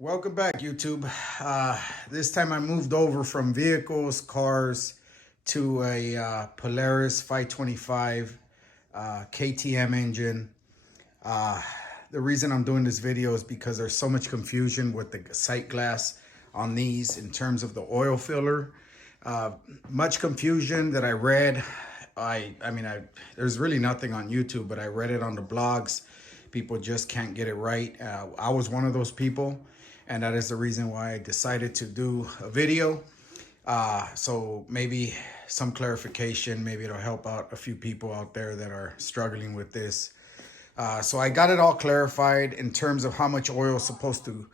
Welcome back, YouTube. This time I moved over from cars, to a Polaris 525 KTM engine. The reason I'm doing this video is because there's so much confusion with the sight glass on these in terms of the oil filler. Much confusion that I read. There's really nothing on YouTube, but I read it on the blogs. People just can't get it right. I was one of those people, and that is the reason why I decided to do a video. So maybe some clarification, maybe it'll help out a few people out there that are struggling with this. So I got it all clarified in terms of how much oil is supposed to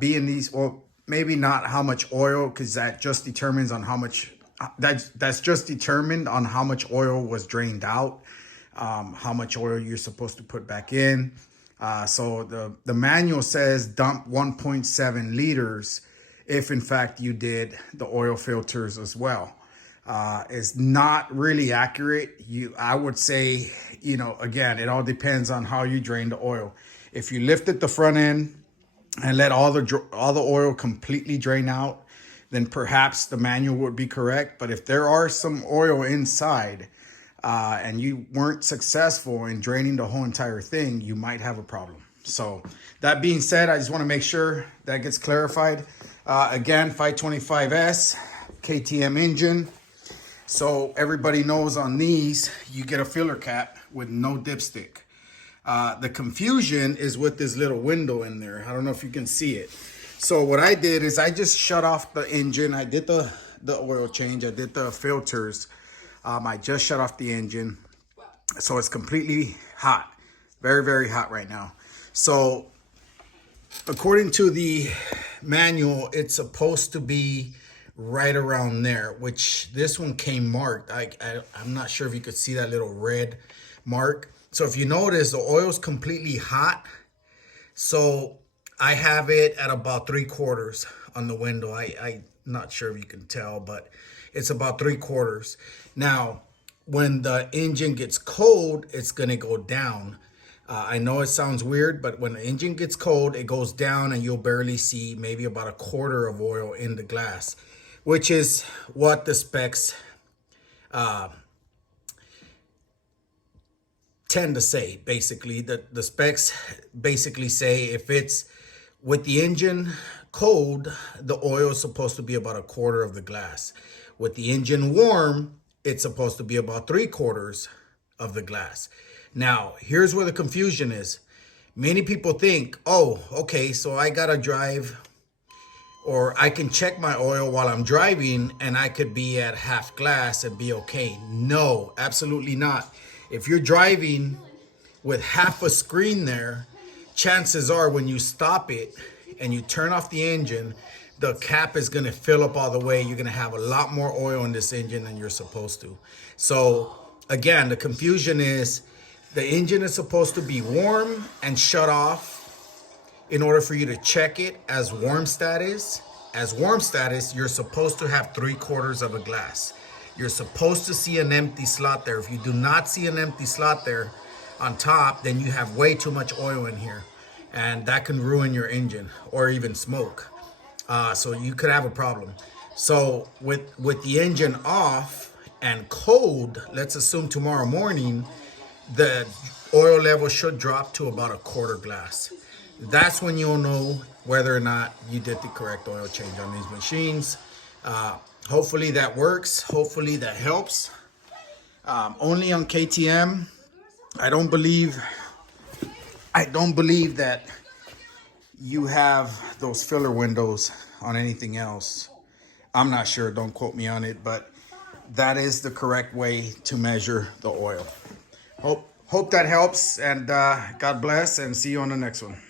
be in these. Well, maybe not how much oil, because that just determines on how much, that's just determined on how much oil was drained out, how much oil you're supposed to put back in. So the manual says dump 1.7 liters if in fact you did the oil filters as well. It's not really accurate. I would say, again, it all depends on how you drain the oil. If you lifted the front end and let all the oil completely drain out, then perhaps the manual would be correct. But if there are some oil inside, and you weren't successful in draining the whole entire thing, you might have a problem. So that being said, I just want to make sure that gets clarified. Again, 525S, KTM engine. So everybody knows on these, you get a filler cap with no dipstick. The confusion is with this little window in there. I don't know if you can see it. So what I did is I just shut off the engine. I did the oil change. I did the filters. I just shut off the engine. So it's completely hot. Very, very hot right now. So according to the manual, it's supposed to be right around there, which this one came marked. I'm not sure if you could see that little red mark. So if you notice, the oil's completely hot. So I have it at about 3/4 on the window. I'm not sure if you can tell, but it's about 3/4. Now, when the engine gets cold, it's gonna go down. I know it sounds weird, but when the engine gets cold, it goes down and you'll barely see maybe about 1/4 of oil in the glass, which is what the specs tend to say. Basically, the specs basically say if it's with the engine cold, the oil is supposed to be about 1/4 of the glass. With the engine warm, it's supposed to be about 3/4 of the glass. Now, here's where the confusion is. Many people think, oh, okay, so I gotta drive, or I can check my oil while I'm driving and I could be at half glass and be okay. No, absolutely not. If you're driving with half a screen there, chances are when you stop it and you turn off the engine, the cap is going to fill up all the way. You're going to have a lot more oil in this engine than you're supposed to. So again, the confusion is the engine is supposed to be warm and shut off in order for you to check it as warm status. As warm status, you're supposed to have 3/4 of a glass. You're supposed to see an empty slot there. If you do not see an empty slot there on top, then you have way too much oil in here, and that can ruin your engine or even smoke. So you could have a problem. So with the engine off and cold, let's assume tomorrow morning, the oil level should drop to about 1/4 glass. That's when you'll know whether or not you did the correct oil change on these machines. Hopefully that works. Hopefully that helps. Only on KTM. I don't believe that you have those filler windows on anything else. I'm not sure, don't quote me on it, but that is the correct way to measure the oil. Hope that helps, and God bless, and see you on the next one.